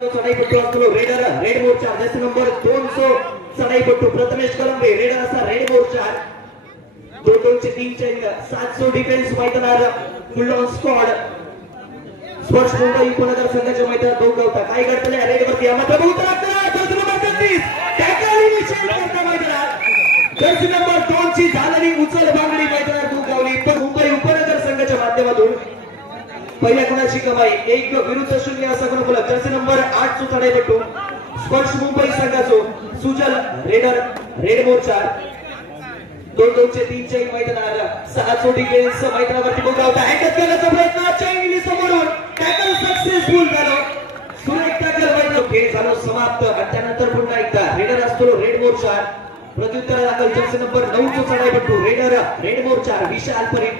चढाईपट्टू raider red मोर्चा Jersey number 200 चढाईपट्टू Prathamesh Kalambe raider असा raid मोर्चा 203 700 defence मैदानात फुल on squad स्पर्श मुंबई उपनगर संघाच्या मैदानात दोन गावता काय करतले रेड वरती मात्र बहुत लागला जर्सी नंबर 33 टॅकल इनिशिएट करता मैदानात जर्सी नंबर 2 ची झालेली उचल बांगडी मैदानात दोन गावली पण मुंबई उपनगर संघाच्या माध्यमातून पहिल्या गुणाची कमाई 1 विरुद्ध 0 असा गुण फलक जर्सी नंबर 8 चो चढाईपट्टू स्पर्श मुंबई संघाचो सुजल रेडर रेड मोर्चा 2-2-3 मैदानात 600 डिफेन्स मैदानावरती बोगावता हँडल करण्याचा प्रयत्न चैनी समोरून टॅकल सक्सेसफुल झालो सुरेख टॅकल मैदान खेळ झालो समाप्त आणि त्यानंतर पुन्हा एकदा रेडर असतो रेड मोर्चा प्रत्युत्तर दाखल जर्सी नंबर 9 चो चढाईपट्टू रेडर रेड मोर्चा विशाल परीख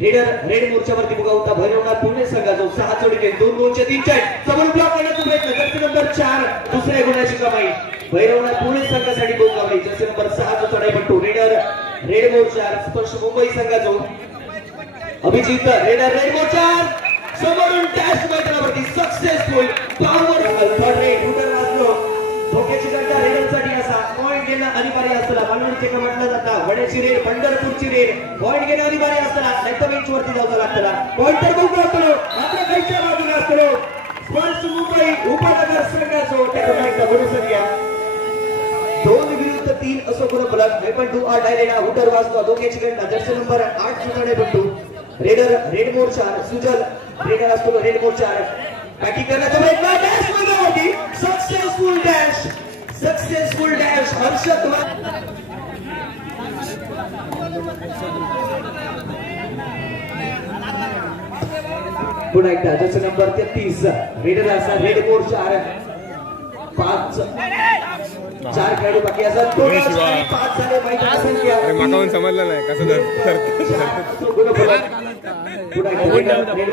रेडर रेड मोर्चावरती मुगावता भैरवनाथ पुणे संघाचो 6 जोडीने 2-2-3 समोर ब्लॉक करण्याचा प्रयत्न जर्सी नंबर 4 दुसऱ्या गुणाची कमाई भैरवनाथ पुणे संघासाठी गोल गावली जर्सी नंबर 6 जो चढाईपट्टू रेडर रेड मोर्चा स्पर्श मुंबई संघाचो अभिजित रेडर रेड मोर्चा समोरून डॅश मैदानावरती सक्सेसफुल पॉवरफुल थर्ड रेड उडर वाजलो धोक्याची घंटा रेडरसाठी असा पॉइंट घेणं अनिवार्य असताना मालवणीचे का म्हटलं जातं वड्याची रेड पंढरपूरची रेड पॉइंट घेणं अनिवार्य असताना नाहीतर बेंच वरती जावं लागतं पॉइंट तर बघू असतो मात्र खालच्या बाजूला असतो स्पर्श मुंबई उपनगर संघाचो त्याला एकदा बरोबर घ्या 2 विरुद्ध 3 असं गुण फलक वेपन टू आर डायरेक्ट उडर वाजतो धोक्याची घंटा जर्सी नंबर 8 सुधाडे बट्टू रेडर रेड मोर्चा सुजल रेडर असतो रेड मोर्चा पॅकिंग करण्याचा प्रयत्न डॅश मध्ये सक्सेसफुल डॅश हर्षद पुन्हा एकदा जर्सी नंबर 33 रेडर असा रेड मोर्चा 5 4 खेळाडू बाकी असतात 5 झाले मैदान संख्या माकावून समजलं नाही कसं रेड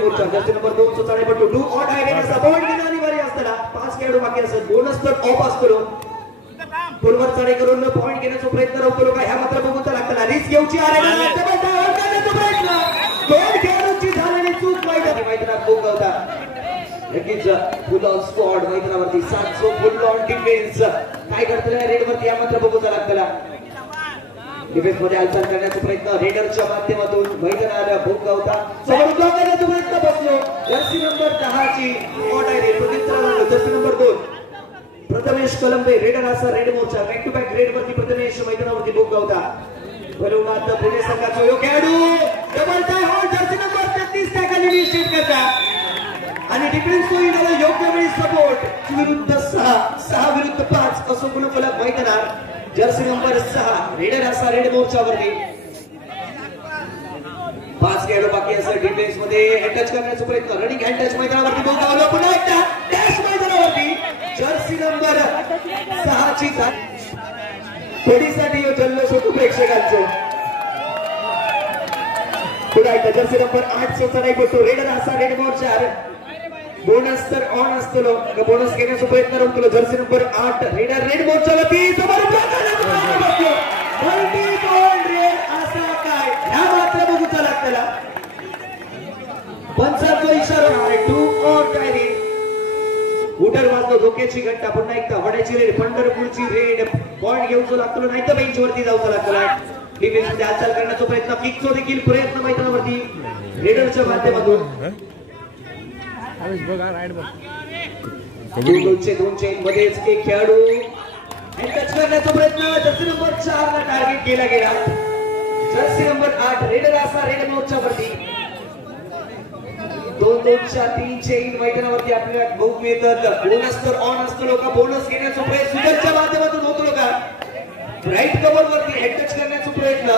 मोर्चा जर्सी नंबर 2 चा चढाईपट्टू do or die raider point घेणं अनिवार्य असताना 5 खेळाडू बाकी असतात बोनस तर ऑफ असतो पूर्वर चढाई करून पॉइंट घेण्याचा प्रयत्न होतो का ह्या मात्र बघूचा लागला रिस्क घेऊची प्रयत्न दोन खेळाडूंची झालेली चूक मैदानात गोल होता लगेच फुल ऑन स्क्वॉड मैदानावरती 700 फुल ऑन डिफेन्स काय करतोय रेड वरती या मात्र बघूचा लागला डिफेन्स मध्ये हालचाल करण्याचा प्रयत्न रेडरच्या माध्यमातून मैदानाला भोग होता समोर ब्लॉक करण्याचा प्रयत्न बसलो जर्सी नंबर 10 ची ऑट आहे प्रत्युत्तर jersey number 2 Prathamesh Kalambe raider असा रेड मोर्चा बॅक टू बॅक रेड वरती प्रथमेश मैदानावरती भोग होता भैरवनाथ पुणे संघाचा यो खेळाडू डबल टाय होल जर्सी नंबर 33 टॅकल इनिशिएट करता आणि डिफेन्स होईल योग्य वेळी सपोर्ट विरुद्ध 6 विरुद्ध 5 असो गुण फलक मैदानात जर्सी नंबर 6 रेडर असा रेड मोर्चावरती 5 खेळाडू बाकी असं डिफेन्स मध्ये हँड टच करण्याचा प्रयत्न रनिंग हँड टच मैदानावरती भोग आलो पुन्हा एकदा डॅश मैदानावरती जर्सी नंबर 6 ची थोडीसाठी जल्लोष होतो प्रेक्षकांचं पुन्हा एकदा जर्सी नंबर 8 चा चढाईपट्टू रेडर असा रेड मोर्चा बोनस तर ऑन असतो बोनस घेण्याचा प्रयत्न होतो जर्सी नंबर 8 रेडर रेड मोर्चावरती समोर मल्टी पॉइंट रेड असा काय ह्या मात्र बघूचा लागला पंचांचा इशारा टू ऑन डायरी उडर वाजलो धोक्याची घंटा पुन्हा एकदा वड्याची रेड पंढरपूरची रेड पॉइंट घेऊन लागतो नाही तर बेंच वरती जाऊ लागला डिफेन्स मध्ये हालचाल करण्याचा प्रयत्न किकचो देखील प्रयत्न मैदानावरती रेडरच्या माध्यमातून दोनशे मध्येच एक खेळाडू टच करण्याचा प्रयत्न जर्सी नंबर 4 ला टार्गेट केला गेला जर्सी नंबर 8 रेडर असा रेड मोर्चावरती 2-2-3 मैदानावरती आपल्याला बहुत मिळतात बोनस तर ऑन असतो लोक बोनस घेण्याचा प्रयत्न सुजलच्या माध्यमातून होतो लोका राईट कव्हर वरती हेड टच करण्याचा प्रयत्न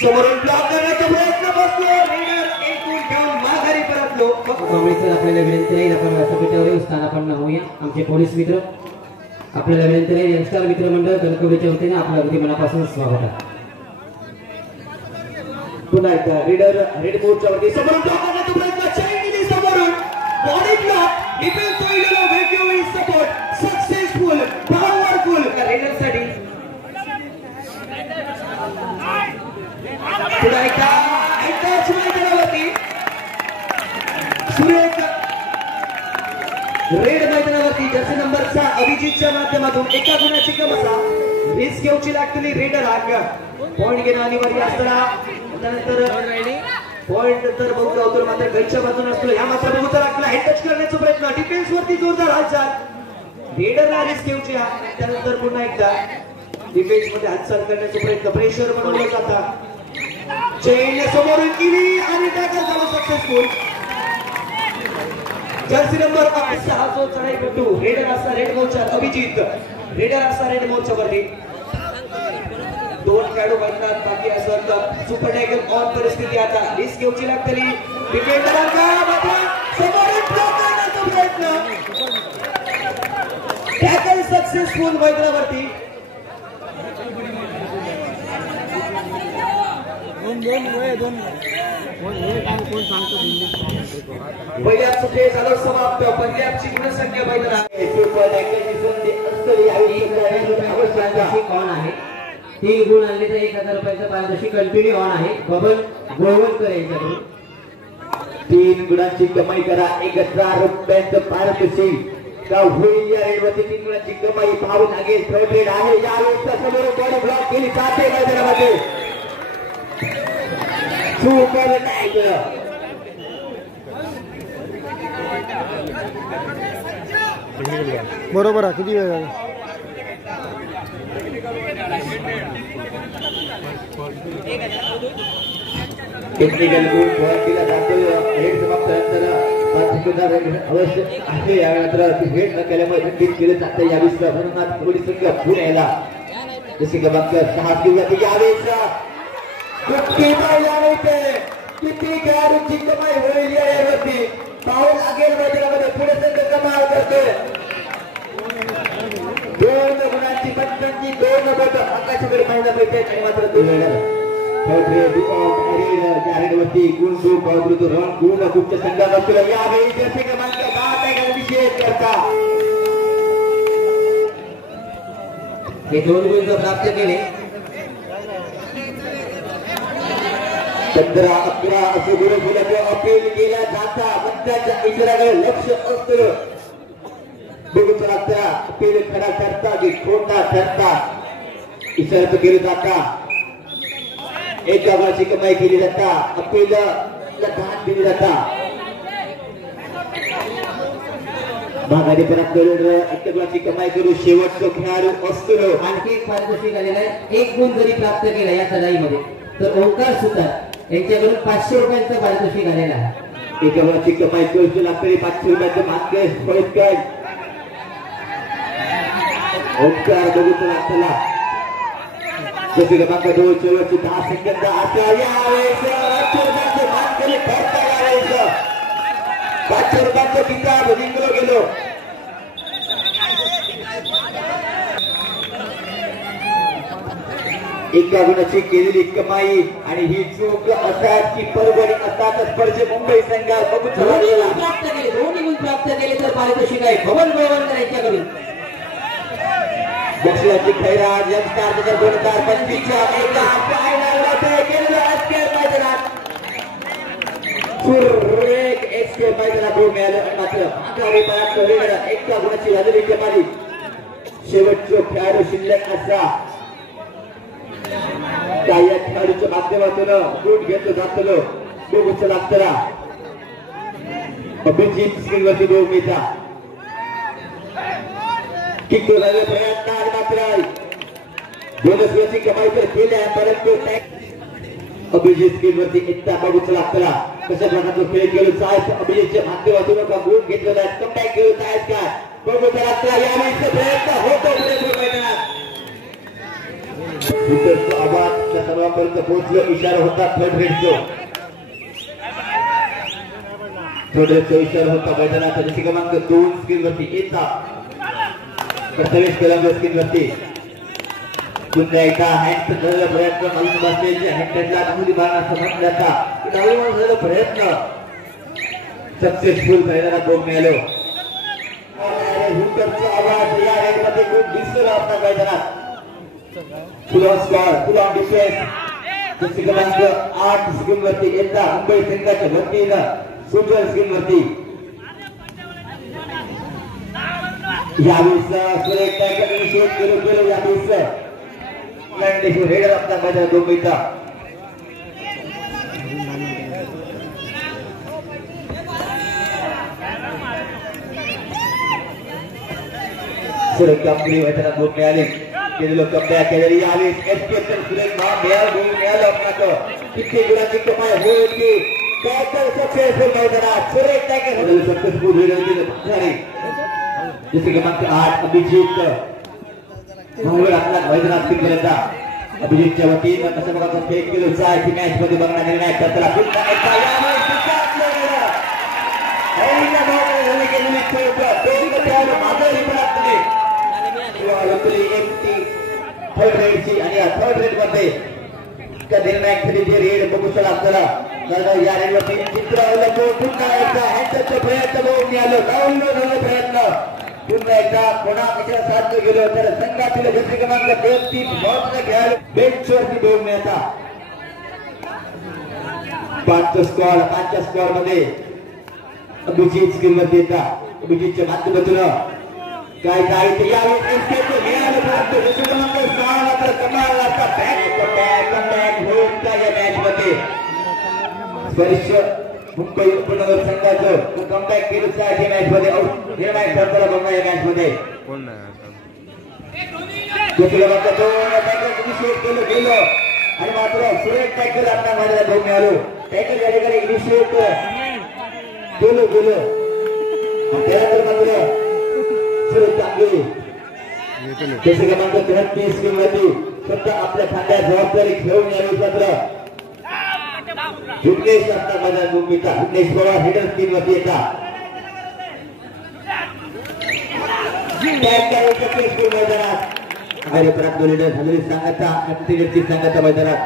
समोरून ब्लॉक करण्याचा प्रयत्न बसलो रेडर एकूण घेऊन माघारी परतलो आपल्याला विनंती नाही आपण व्यासपीठावर येऊ स्थान आपण होऊया आमचे पोलीस मित्र आपल्याला विनंती नाही यंगस्टर मित्र मंडळ कणकवलीच्या वतीने आपल्या अगदी मनापासून स्वागत आहे पुन्हा एकदा रेडर रेड मोर्चावरती समोरून ब्लॉक करण्याचा प्रयत्न चैनी समोरून बॉडी ब्लॉक डिफेन्स होईल वेगवेगळी सपोर्ट सक्सेसफुल पॉवरफुल रेडरसाठी पुन्हा एकदा मैदानावरती सुरेख रेड मैदानावरती जर्सी नंबर 6 अभिजितच्या माध्यमातून एका गुणाची कमसा रिस्क घेऊची लागलेली रेडर हाक पॉइंट घेणं अनिवार्य असताना त्यानंतर पॉइंट तर बघू होतो मात्र गैरच्या बाजूने असतो या मात्र बघूचा लागला हेड टच करण्याचा प्रयत्न डिफेन्स वरती जोरदार हालचाल रेडरला रिस्क घेऊची त्यानंतर पुन्हा एकदा डिफेन्स मध्ये हालचाल करण्याचा प्रयत्न प्रेशर बनवलं जातं चेन समोरून केली आणि टॅकल झालं सक्सेसफुल जर्सी नंबर 6 जो चढाईपटू रेडर असा रेड मोर्चा अभिजित रेडर असा रेड मोर्चावरती दोन खेळाडू मैदानात बाकी असत सुपर टायगर ऑन परिस्थिती आता रिस्क घेऊची लागतली डिफेंडरांना मात्र समोरून ब्लॉक करण्याचा प्रयत्न टॅकल सक्सेसफुल मैदानावरती पहिल्या सुटे झालं समाप्त पंजाबची गुणसंख्या मैदानात सुपर टायगरची संधी असली पारदर्शी ऑन आहे 3 गुण आणले तर 1000 रुपयाचा पारदर्शी कंटिन्यू ऑन आहे बबन गोवलकर यांच्याकडून 3 गुणांची कमाई करा 1000 रुपयांचं पारितोषिक का होईल या रेडवरती 3 गुणांची कमाई पाहून लागेल थर्ड रेड आहे यावेळेस समोर बॉडी ब्लॉक केली जाते मैदानामध्ये सुपर टायगर बरोबर आहे किती वेळ झाला टेक्निकल गुण दिला जातो हेड समाप्त नंतर अवश्य आहे यानंतर हेड न केल्यामुळे खंडित केलं जातं या विश्व म्हणून पोलीस संघ पुढे यायला जसे क्रमांक 6 किंवा यावेळेस कुठली पाहिला किती खेळाडूंची कमाई होईल यावरती पाऊल लागेल मैदानामध्ये पुढे संघ कमाल करते 2 गुणांची पंचांची 2 गट आकाशाकडे पाहिला पाहिजे आणि मात्र 2 वरती गुण 2 पावृत रन गुण गुप्त संघात असतो यावेळी जसे क्रमांक 10 विशेष करता हे 2 गुण प्राप्त केले 15-11 असे गुण फुलाचे अपील केल्या जाता मंत्र्याच्या इशाऱ्याकडे लक्ष असतं बघूच लागता अपील खरा ठरता की खोटा ठरता इशारा केले जाता एका गुणाची कमाई केली जाता अपील धान दिली जाता भागाने परत करून 1 गुणाची कमाई करू शेवटचा खेळाडू असतो आणखी एक पारितोषिक आलेला आहे 1 गुण जरी प्राप्त केला या चढाईमध्ये तर ओंकार सुतार यांच्याकडून 500 रुपयांचं पारितोषिक आलेलं आहे 1 गुणाची कमाई करू लागते 500 रुपयाचं मागचे परत काय ओंकार बघूच लागताना जसे क्रमांक 2 शेवटचे 10 सेकंद आता यावेळेस 500 रुपयाचे मागचे ठरता यावेळेस 500 रुपयाचं किताब जिंकलो गेलो एका गुणाची केलेली कमाई आणि ही चूक असाच की परभणी असाच स्पर्श मुंबई संघात बघू प्राप्त केले 2 गुण प्राप्त केले तर पारितोषिक आहे भवन गोवलकर यांच्याकडून बक्षिसाची खैरात यंगस्टार 2025 च्या एका फायनलमध्ये गेलेलो एसके मैदानात सुरेख एसके मैदानात मिळालं मात्र आगामी पायात रेडर एका गुणाची झालेली कमाई शेवटचा खेळाडू शिल्लक असा काही खेळाडूच्या माध्यमातून गुण घेतलं जातलं बघूच लागतला अभिजित स्क्रीनवरती 2 मिळता किक झाले प्रयत्न मात्र 2 गुणाची कमाई तर केल्या परंतु अभिजित स्क्रीनवरती एकटा बघूच लागतला कशा प्रकारचं खेळ केलं साहेब अभिजितच्या माध्यमातून का गुण घेतलेला आहे कमबॅक केलं साहेब काय बघूच लागतला यावेळी प्रयत्न होतो पुढे मैदानात आवाज त्या सर्वांपर्यंत पोहोचलो इशारा होता थर्ड रेडचा इशारा होता मैदानात जसे क्रमांक 2 स्क्रीनवरती येता प्रथमेश कलंग स्क्रीनवरती पुन्हा एकदा हँड झालेला प्रयत्न नवीन बसलेचे हँडला नमुदी मारण्याचा म्हटलं जाता नवीन झालेला प्रयत्न सक्सेसफुल मैदानात बघ मिळालो हुकरचा आवाज या रेडमध्ये खूप दिसला होता मैदानात फुल on squad full on defence जसे क्रमांक 8 स्क्रीनवरती येता मुंबई संघाच्या वतीनं सुपर स्क्रीनवरती यावेळेस सुरेख टॅकल शोध केलं यावेळेस लंडेश्वर रेडर आपला मैदान दोन मिनिटं सुरेख कामगिरी मैदानात गोल मिळाली केलेलं कमबॅक केलेली यावेळेस एसपीएसएल सुरेख मिळालं आपल्याला किती गुणांची कमाई होईल की टॅकल सक्सेसफुल मैदानात सुरेख टॅकल सक्सेसफुल झाली जसे क्रमांक 8 अभिजित मंगळ आपला मैदानात फिरलेला अभिजितच्या वतीनं कसं बघा फेक केलं जाय की मॅच मध्ये बघणार निर्णय करताना पुन्हा एकदा यावेळी सुचातलं गेलं ऐना भाऊ झाले की निमित्त होतं दोघं त्यावर मागणी प्राप्तले किंवा लपली एकटी थर्ड रेडची आणि या थर्ड रेड मध्ये त्या निर्णायक जे रेड बघू शकला आपल्याला तर या रेडवरती चित्र अवलंबून पुन्हा एकदा हॅन्डचा प्रयत्न बघून मिळालं डाऊनलोड झालं प्रयत्न पुन्हा एकदा कोणा कशा साध्य गेलो तर संघातील जसे क्रमांक 2-3 महत्त्वाचे खेळाडू बेंचवरती बघून मिळतात 5 स्क्वॉड मध्ये अभिजित स्क्रीनवरती येतात अभिजितच्या माध्यमातून काय ते यावेळी मिळालं परंतु जसे क्रमांक 6 मात्र कमाल लागता बॅक होऊन त्या या मॅच मध्ये स्पर्श मुंबई उपनगर संघाचं कमबॅक केलं आहे मॅच मध्ये निर्णायक ठरताना बघा या मॅच मध्ये केलं गेलं आणि मात्र सुरेख टॅकल आपल्या मैदानात घेऊन आलो टॅकल या ठिकाणी इनिशिएट केलं गेलं त्यानंतर मात्र सुरेख कामगिरी जसे क्रमांक 33 मध्ये फक्त आपल्या खांद्यात जबाबदारी घेऊन यावी मात्र विघ्नेश आपला मैदान भूमिका विघ्नेश पवार हेडर स्क्रीन वरती येतात मैदानात आले परत लिडर झालेली संघाचा अंतिम संघाचा मैदानात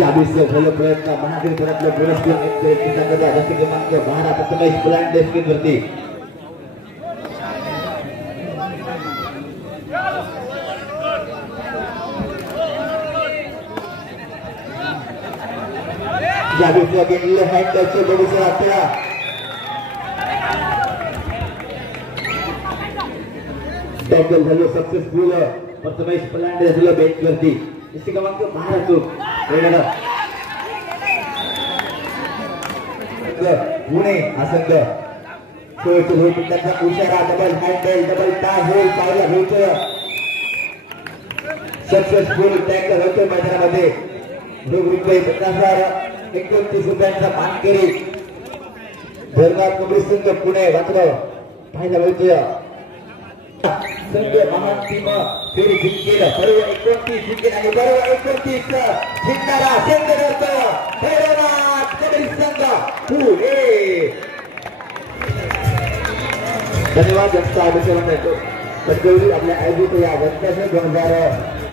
झालं प्रयत्न महादेव परतलं बोनस संघाचा जास्त क्रमांक 12 प्रथमेश प्लॅन स्क्रीन वरती जागेच्या गेलेले हँडलचे बघून आपल्याला टॅकल झालं सक्सेसफुल प्रथमेश पलांडे झालं बेंच वरती जसे क्रमांक 12 तो पुणे हा संघ त्यांचा इशारा डबल हँडल डबल टाय होईल पाहायला मिळतं सक्सेसफुल टॅकल होतो मैदानामध्ये रुपये 50,029 रुपयांचा मानकरी धरणात कबड्डी संघ पुणे मात्र पाहायला मिळतं संघ महान टीम फेरी जिंकेल सर्व 29 जिंकेल आणि बरोबर 29 जिंकणारा संघ ठरतो भैरवनाथ कबड्डी संघ पुणे धन्यवाद जनता अभिषेक कटगवली आपल्या आयोजित या वर्षाचे 2000